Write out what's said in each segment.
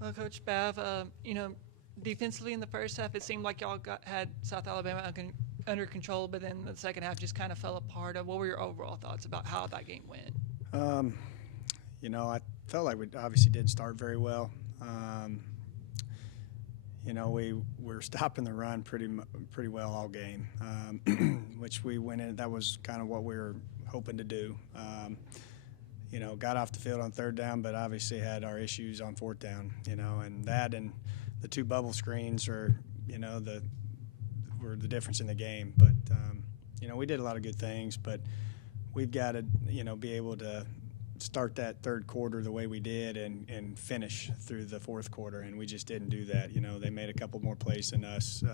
Well, Coach Bav, defensively in the first half, it seemed like y'all had South Alabama under control, but then the second half just kind of fell apart. What were your overall thoughts about how that game went? Um, I felt like we obviously didn't start very well. We were stopping the run pretty well all game, which we went in. That was kind of what we were hoping to do. Got off the field on third down, but obviously had our issues on fourth down. And the two bubble screens were the difference in the game. But we did a lot of good things, but we've got to be able to start that third quarter the way we did and finish through the fourth quarter, and we just didn't do that. They made a couple more plays than us,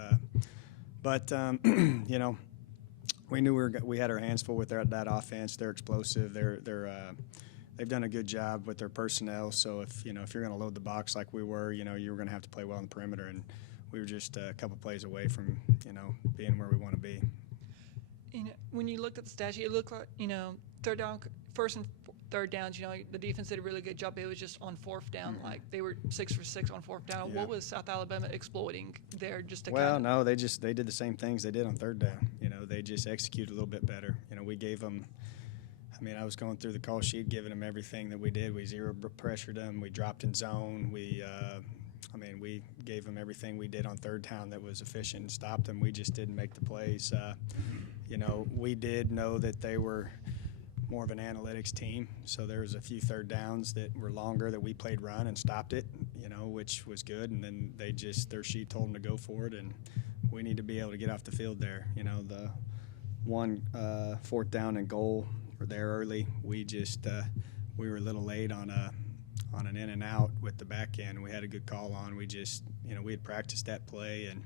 but we knew we had our hands full with that offense. They're explosive. They've done a good job with their personnel. So if you're going to load the box like we were, you were going to have to play well on the perimeter, and we were just a couple plays away from being where we want to be. When you looked at the stats, it looked like first and third downs. The defense did a really good job. It was just on fourth down, like they were 6 for 6 on fourth down. Yeah. What was South Alabama exploiting there? No, they did the same things they did on third down. They just executed a little bit better. We gave them. I was going through the call sheet, giving them everything that we did. We zero pressured them. We dropped in zone. We gave them everything we did on third down that was efficient and stopped them. We just didn't make the plays. We did know that they were more of an analytics team, so there was a few third downs that were longer that we played run and stopped it, which was good. And then their sheet told them to go for it, and we need to be able to get off the field there. The one fourth down and goal were there early. We were a little late on an in and out with the back end. We had a good call on. We just we had practiced that play and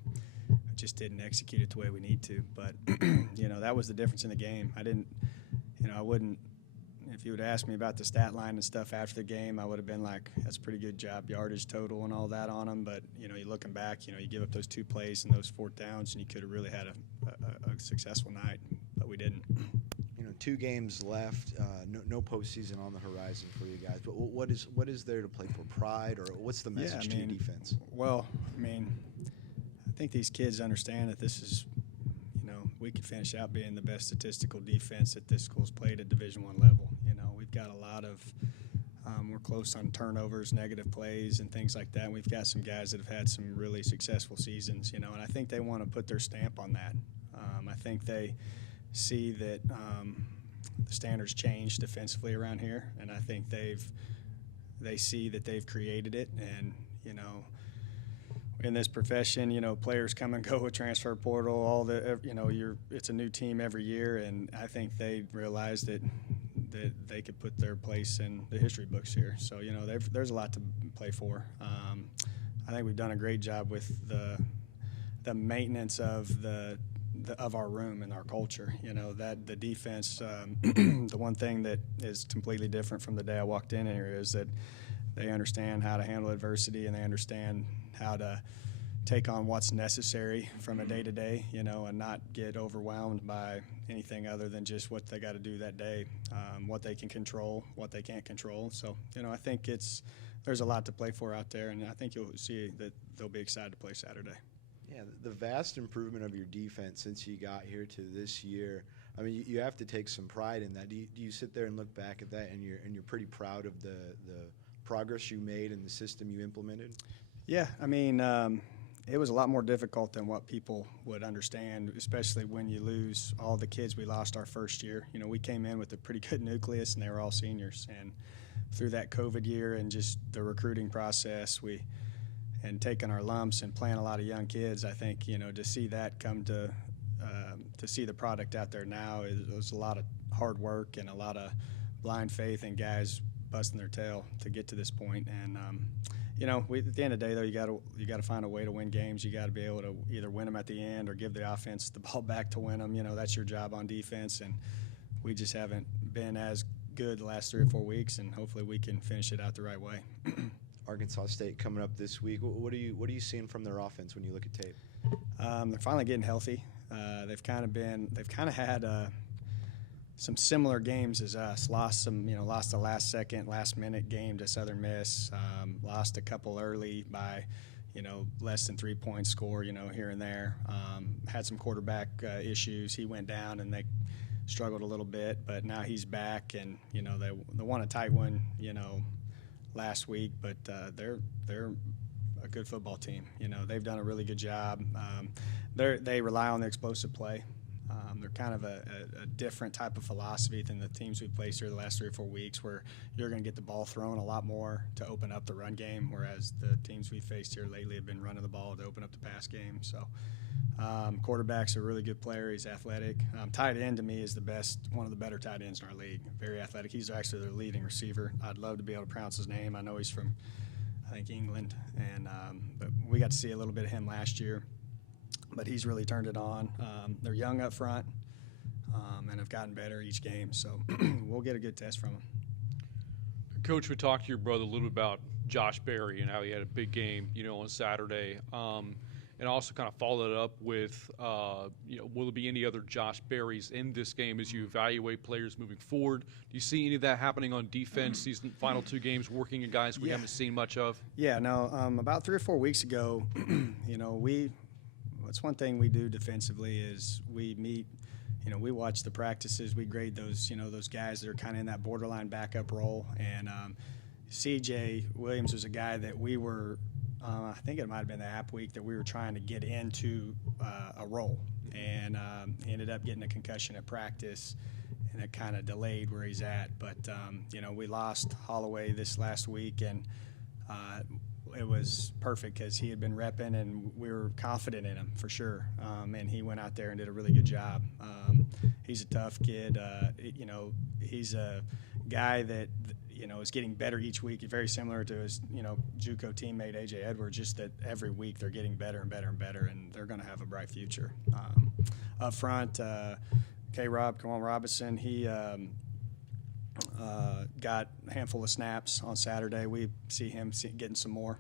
just didn't execute it the way we need to. But that was the difference in the game. I wouldn't, if you would ask me about the stat line and stuff after the game, I would have been like, that's a pretty good job, yardage total and all that on them. But, you're looking back, you give up those two plays and those fourth downs, and you could have really had a successful night, but we didn't. 2 games left, no postseason on the horizon for you guys. But what is there to play for? Pride, or what's the message to your defense? Well, I think these kids understand that this is, we could finish out being the best statistical defense that this school's played at Division I level. We've got a lot of we're close on turnovers, negative plays, and things like that. And we've got some guys that have had some really successful seasons, and I think they want to put their stamp on that. I think they see that the standards changed defensively around here, and I think they see that they've created it. And in this profession, players come and go with transfer portal. It's a new team every year, and I think they realize that they could put their place in the history books here. So there's a lot to play for. I think we've done a great job with the maintenance of of our room and our culture. That the defense. The one thing that is completely different from the day I walked in here is that they understand how to handle adversity, and they understand how to take on what's necessary from a day-to-day, and not get overwhelmed by anything other than just what they got to do that day, what they can control, what they can't control. So, I think there's a lot to play for out there, and I think you'll see that they'll be excited to play Saturday. Yeah, the vast improvement of your defense since you got here to this year. You have to take some pride in that. Do you sit there and look back at that, and you're pretty proud of the progress you made and the system you implemented? Yeah, it was a lot more difficult than what people would understand, especially when you lose all the kids we lost our first year. We came in with a pretty good nucleus, and they were all seniors. And through that COVID year and just the recruiting process, and taking our lumps and playing a lot of young kids, I think, to see that come to see the product out there now, it was a lot of hard work and a lot of blind faith and guys busting their tail to get to this point. And at the end of the day, though, you got to find a way to win games. You got to be able to either win them at the end or give the offense the ball back to win them. That's your job on defense, and we just haven't been as good the last 3 or 4 weeks, and hopefully we can finish it out the right way. Arkansas State coming up this week. What are you seeing from their offense when you look at tape? They're finally getting healthy. They've kind of had some similar games as us. Lost the last minute game to Southern Miss. Lost a couple early by, less than 3 points score, here and there. Had some quarterback issues. He went down and they struggled a little bit, but now he's back, and they won a tight one, last week, but they're a good football team. They've done a really good job. They rely on the explosive play. They're kind of a different type of philosophy than the teams we've placed here the last 3 or 4 weeks, where you're going to get the ball thrown a lot more to open up the run game, whereas the teams we've faced here lately have been running the ball to open up the pass game. So quarterback's a really good player. He's athletic. Tight end, to me, is one of the better tight ends in our league. Very athletic. He's actually their leading receiver. I'd love to be able to pronounce his name. I know he's from, I think, England, and but we got to see a little bit of him last year. But he's really turned it on. They're young up front and have gotten better each game, so we'll get a good test from them. Coach, we talked to your brother a little bit about Josh Berry and how he had a big game, on Saturday, and also kind of followed it up with, will there be any other Josh Berrys in this game as you evaluate players moving forward? Do you see any of that happening on defense, these final 2 games, working in guys we haven't seen much of? Yeah, no, about 3 or 4 weeks ago, That's one thing we do defensively is we meet, we watch the practices, we grade those, those guys that are kind of in that borderline backup role. And C.J. Williams was a guy that we were, I think it might have been the app week that we were trying to get into a role. And he ended up getting a concussion at practice, and it kind of delayed where he's at. But, we lost Holloway this last week, and it was perfect because he had been repping and we were confident in him for sure. And he went out there and did a really good job. He's a tough kid. He's a guy that, is getting better each week. Very similar to his, JUCO teammate A.J. Edwards, just that every week they're getting better and better and better, and they're going to have a bright future. Up front, Kawan Robinson, he got a handful of snaps on Saturday. We see him getting some more.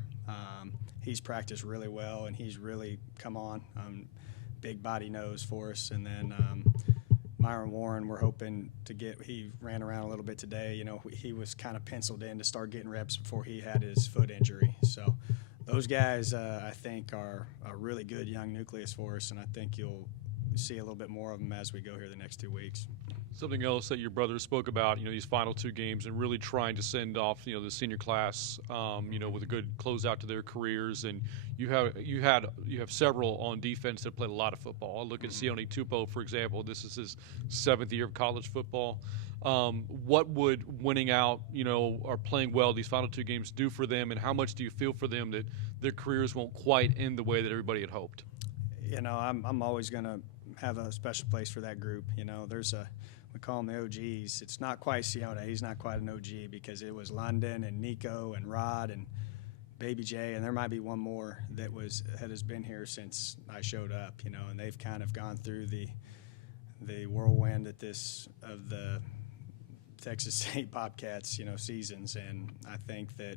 He's practiced really well, and he's really come on. Big body nose for us. And then Myron Warren, we're hoping to get – he ran around a little bit today. He was kind of penciled in to start getting reps before he had his foot injury. So those guys, I think, are a really good young nucleus for us, and I think you'll see a little bit more of them as we go here the next 2 weeks. Something else that your brother spoke about, these final 2 games and really trying to send off, the senior class, with a good closeout to their careers. And you have several on defense that played a lot of football. I look at Sione Tupou, for example. This is his 7th year of college football. What would winning out, or playing well these final 2 games do for them, and how much do you feel for them that their careers won't quite end the way that everybody had hoped? I'm always going to have a special place for that group. We call them the OGs. It's not quite Sione. He's not quite an OG because it was London and Nico and Rod and Baby J, and there might be one more that has been here since I showed up, and they've kind of gone through the whirlwind of the Texas State Bobcats, seasons, and I think that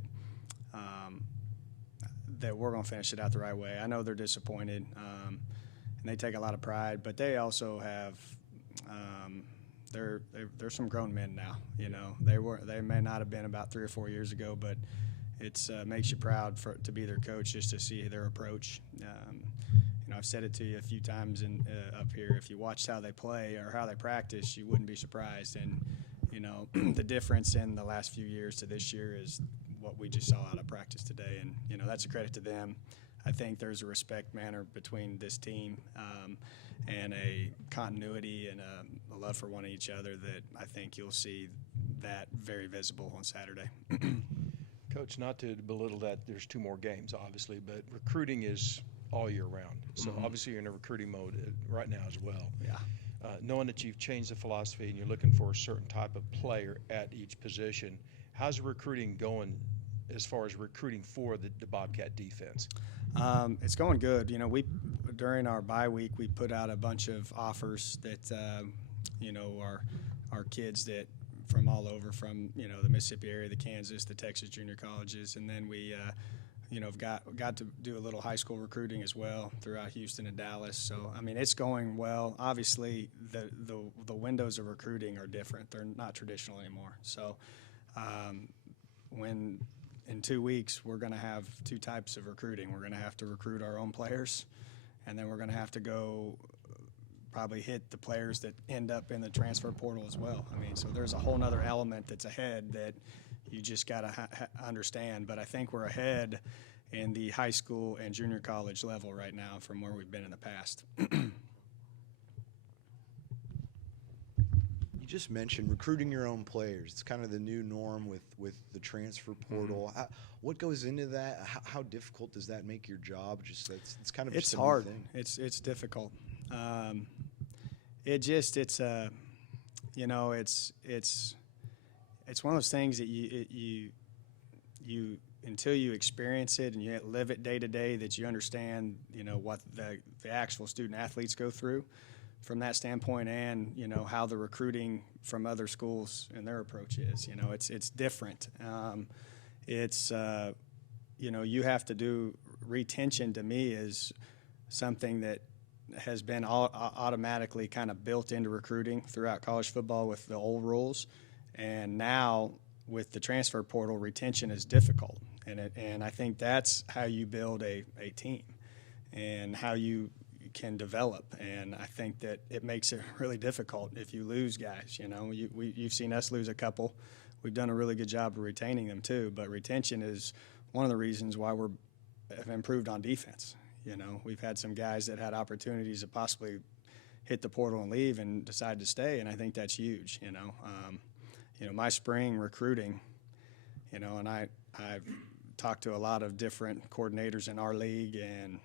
that we're going to finish it out the right way. I know they're disappointed, and they take a lot of pride, but they also have they're some grown men now. They may not have been about 3 or 4 years ago, but it's makes you proud to be their coach just to see their approach. I've said it to you a few times up here. If you watched how they play or how they practice, you wouldn't be surprised. And the difference in the last few years to this year is what we just saw out of practice today, and that's a credit to them. I think there's a respect manner between this team and a continuity and a love for one each other that I think you'll see that very visible on Saturday. Coach, not to belittle that there's 2 more games, obviously, but recruiting is all year round. So obviously you're in a recruiting mode right now as well. Yeah. Knowing that you've changed the philosophy and you're looking for a certain type of player at each position, how's the recruiting going as far as recruiting for the Bobcat defense? It's going good. We during our bye week we put out a bunch of offers that are kids that from all over, from the Mississippi area, the Kansas, the Texas junior colleges, and then we have got to do a little high school recruiting as well throughout Houston and Dallas. So I mean, it's going well. Obviously, the windows of recruiting are different. They're not traditional anymore. So when in 2 weeks we're going to have two types of recruiting. We're going to have to recruit our own players, and then we're going to have to go probably hit the players that end up in the transfer portal as well. I mean, so there's a whole nother element that's ahead that you just got to understand. But I think we're ahead in the high school and junior college level right now from where we've been in the past. You just mentioned recruiting your own players. It's kind of the new norm with the transfer portal. What goes into that? How difficult does that make your job? It's kind of It's just a new hard. thing. It's difficult. It's one of those things that you until you experience it and you live it day to day, that you understand, what the actual student athletes go through from that standpoint, and how the recruiting from other schools and their approach is. It's different. You have to do retention. To me, is something that has been automatically kind of built into recruiting throughout college football with the old rules, and now with the transfer portal, retention is difficult, and I think that's how you build a team and how you can develop. And I think that it makes it really difficult if you lose guys. You've seen us lose a couple. We've done a really good job of retaining them too, but retention is one of the reasons why have improved on defense. We've had some guys that had opportunities to possibly hit the portal and leave and decide to stay, and I think that's huge. My spring recruiting, and I've talked to a lot of different coordinators in our league and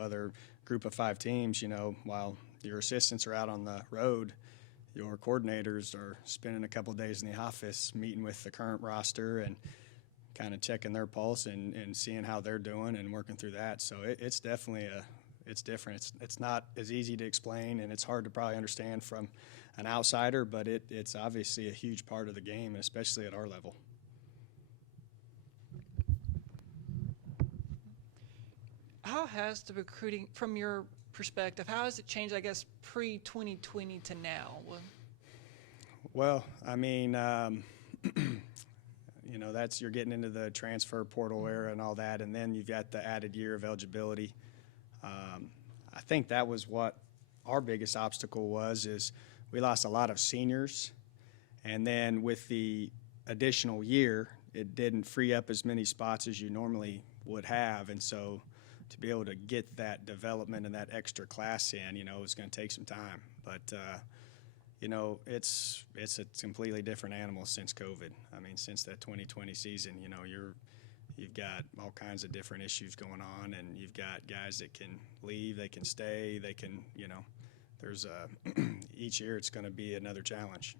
other group of 5 teams. While your assistants are out on the road, your coordinators are spending a couple of days in the office meeting with the current roster and kind of checking their pulse and seeing how they're doing and working through that. So it's definitely it's different. It's not as easy to explain, and it's hard to probably understand from an outsider, but it's obviously a huge part of the game, and especially at our level. How has the recruiting, from your perspective, how has it changed, I guess, pre-2020 to now? Well, I mean, you're getting into the transfer portal era and all that, and then you've got the added year of eligibility. I think that was what our biggest obstacle was, is we lost a lot of seniors, and then with the additional year, it didn't free up as many spots as you normally would have, and so to be able to get that development and that extra class in, it's going to take some time. But it's a completely different animal since COVID. I mean, since that 2020 season, you've got all kinds of different issues going on, and you've got guys that can leave, they can stay, they can, there's each year it's going to be another challenge.